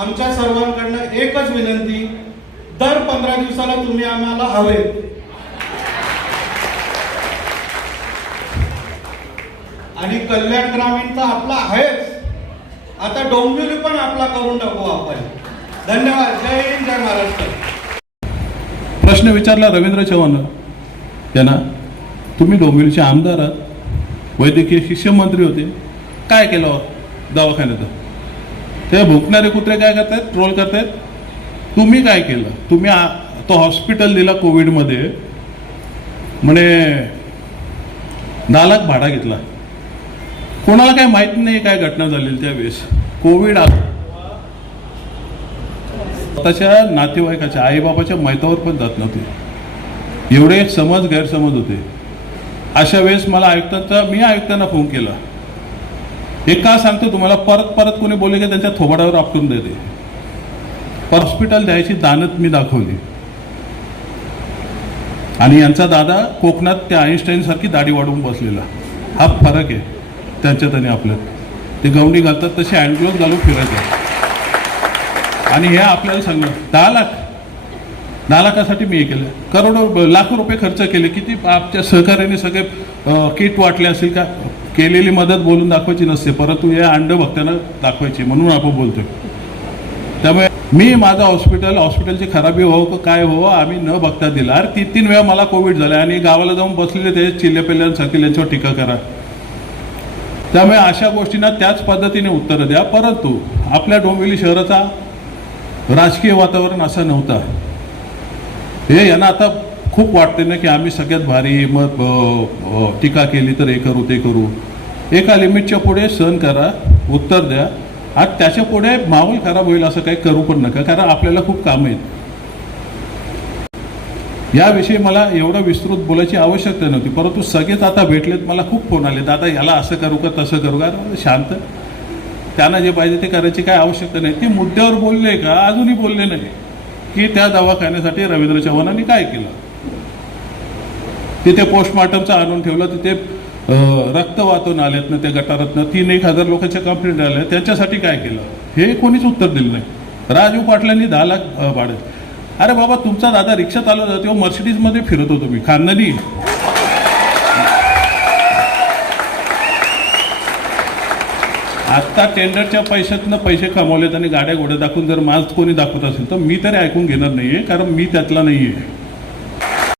आमच्या सर्वांकडनं एकच विनंती, दर 15 दिवसाला तुम्ही आम्हाला हवे. आणि कल्याण ग्रामीण तर आपला आहेच, आता डोंबिवली पण आपला करून टाकू आपण. धन्यवाद. जय हिंद, जय महाराष्ट्र. प्रश्न विचारला रवींद्र चव्हाण यांना, तुम्ही डोंबिवलीचे आमदार आहात, वैद्यकीय शिष्यमंत्री होते, काय केलं दवाखान्यात? ते भुकणारे कुत्रे काय करतायत, ट्रोल करतायत. तुम्ही काय केलं? तुम्ही तो हॉस्पिटल दिला कोविडमध्ये, म्हणे 10 लाख भाडा घेतला. कोणाला काय माहित नाही काय घटना झालेली त्यावेळेस. कोविड स्वतःच्या नातेवाईकाच्या आईबापाच्या मैतावर पण जात नव्हते. एवढे समज गैरसमज होते. अशा वेळेस मला मी आयुक्तांना फोन केला. हे का सांगतो तुम्हाला, परत परत कोणी बोलले की त्यांच्या थोबाडावर आपटून देते. हॉस्पिटल द्यायची दानत मी दाखवली. आणि यांचा दादा कोकणात त्या आईन्स्टाईन सारखी दाढी वाढवून बसलेला. हा फरक आहे त्यांच्यात आणि आपल्यात. ते गवंडी घालतात तसे हँडग्लोव्ह घालून फिरायचे. आणि हे आपल्याला सांगणं 10 लाखासाठी मी हे केलं. करोडो लाखो रुपये खर्च केले. किती आमच्या सहकार्याने सगळे किट वाटले असेल का? केलेली मदत बोलून दाखवायची नसते, परंतु या अंड भक्तांना दाखवायची, म्हणून आपण बोलतोय. त्यामुळे मी माझं हॉस्पिटलची खराबी हो काय हो आम्ही न बघता दिला. अरे 3 वेळा मला कोविड झाला आणि गावाला जाऊन बसलेले ते चिल्लेपिल्ल्यांसारखे यांच्यावर टीका करा. त्यामुळे अशा गोष्टींना त्याच पद्धतीने उत्तरं द्या. परंतु आपल्या डोंबिवली शहराचा राजकीय वातावरण असं नव्हता. हे यांना आता खूप वाटते ना की आम्ही सगळ्यात भारी, मग टीका केली तर हे करू ते करू. एका लिमिटच्या पुढे सहन करा, उत्तर द्या. आणि त्याच्या पुढे माहोल खराब होईल असं काही करू पण नका, कारण आपल्याला खूप कामं आहेत. याविषयी मला एवढं विस्तृत बोलायची आवश्यकता नव्हती, परंतु सगळेच आता भेटलेत. मला खूप फोन आले, दादा याला असं करू का तसं करू का. शांत, त्यांना जे पाहिजे ते करायची काय आवश्यकता नाही. ते मुद्द्यावर बोलले का? अजूनही बोलले नाही की त्या दवाखान्यासाठी रवींद्र चव्हाणांनी काय केलं. तिथे पोस्टमॉर्टमचं आणून ठेवलं, तिथे रक्त वाहून आलेत ना त्या गटारातनं, 3-1 हजार लोकांच्या कंप्लेंट आल्या, त्यांच्यासाठी काय केलं हे कोणीच उत्तर दिलं नाही. राजू पाटलांनी 10 लाख भाडे. अरे बाबा, तुमचा दादा रिक्षात आला होता तेव्हा मर्सिडीजमध्ये फिरत होतो मी, खानदानी. आत्ता टेंडरच्या पैशातनं पैसे कमवलेत आणि गाड्या घोड्या दाखवून जर माझ कोणी दाखवत असेल तर मी तरी ऐकून घेणार नाहीये, कारण मी त्यातला नाहीये.